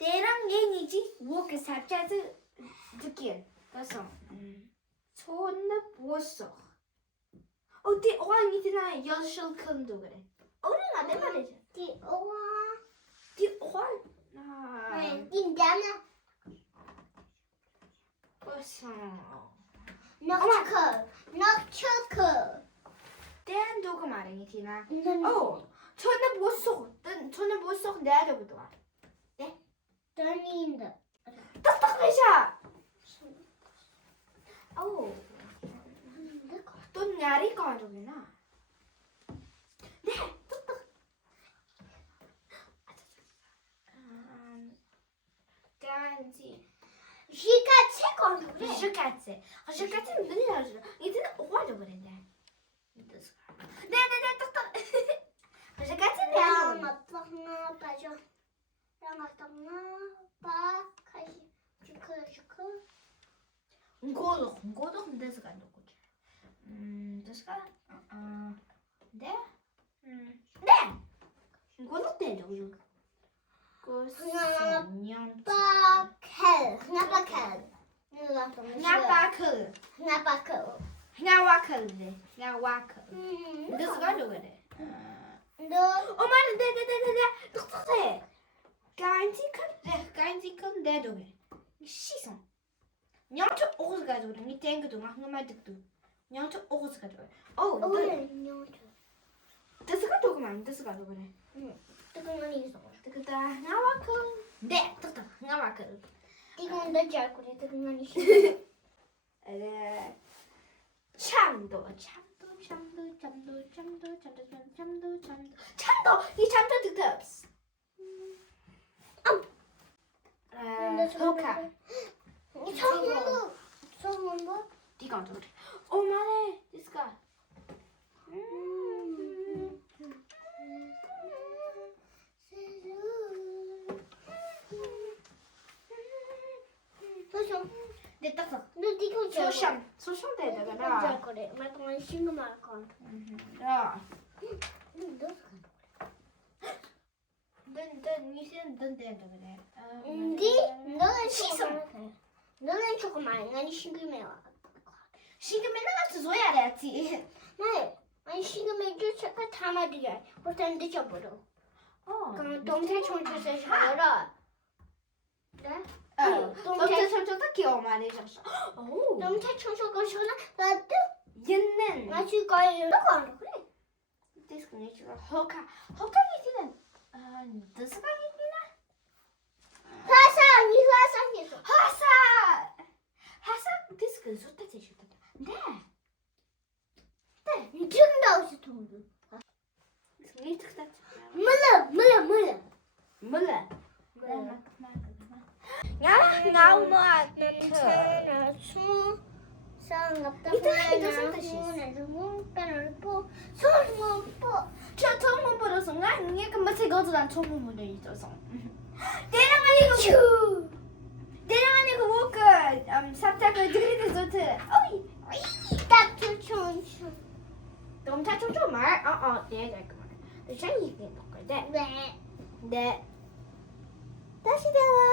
때랑 얘기지 뭐그 살짝을 느끼 그래서 손을 보았어 어디 오한이들아 열실 큰도 그래 우리가 내 말이지 Die Ohr. 디 오한 Nein, die Dame. 벌써 Noch Schokolade. Noch Schokolade. 땐 누구 말이니 티나 Oh. 손을 보았어 손을 보았어 내려보도 와 Dann in der. 딱딱해서 오 또 날이 가져오나 네 똑똑 간지 Schickertje komt er. Жукатse. А жукатse не ляже. І ти не угодно берете. Не, так. Жукатse не Ja, ляже. maar toch nog bij je. Ja, maar toch nog bij. Kijk je. Schokolade. 고도 데스 간다 거지. 데스가 네. 고도 때려 요. 고스냥 Bakkel. Knapperkel. 나바크. Knapperkel. 나와클데. 나와클. 데스가 그래. 엄마는 네. 똑똑해. 간지큰 내도 그래. 시선. 냥초 오고스 가지고 그래. 니 땡그도 막 말 듣도. 냥초 오고스 가지고. 어, 데스가 조금만 데스가 그래. Tekenen niet zo. 그다 나와클. 네, 똑똑. 나와클. Tekenen dat jij kon. Tekenen niet zo. 참도. 이 참도 듣습. 호카. 이 처음으로 처음 뭐? 네가 그래. 엄마네, 디스가. 소som. 네, 딱딱. 너 이거 줘. 소션 잘 되다가. 거래. 말 동안 신경 말 건. 야, 너 니는 그래. 네? 너는 시선. 너는 조금 많이 신경이 와. 시금에 나가서 줘야 돼지. 네. 아니 신경이 쫓아가 담아두게. 보통 늦어버려. 그럼 동태 청초서 싫어라. 네? 동태 삼촌도 귀여워 많이 줬어. 오. 동태 청초가 싫어? 나도 얘는 마실 거예요. 너가 안 그래? 디스크니 지금 호카이티는 디스크니나 화상이죠. 하사 디스크 좋다 제주다. 네. 미친다 어서 통도. 디스크니 좋다. 몰라. 야, 나오마. 괜찮아. 상갑다. 저 처음 보러서 나 이게 금방 새거도 난 처음 보러 있어서. 때려가지고 워크 삽작을 들이대 좋트. 어이. 딱 쫓아오죠. 너무 좀 말. 네, 그만. 저 이게 먹을 때. 네. 네. 다시 대화.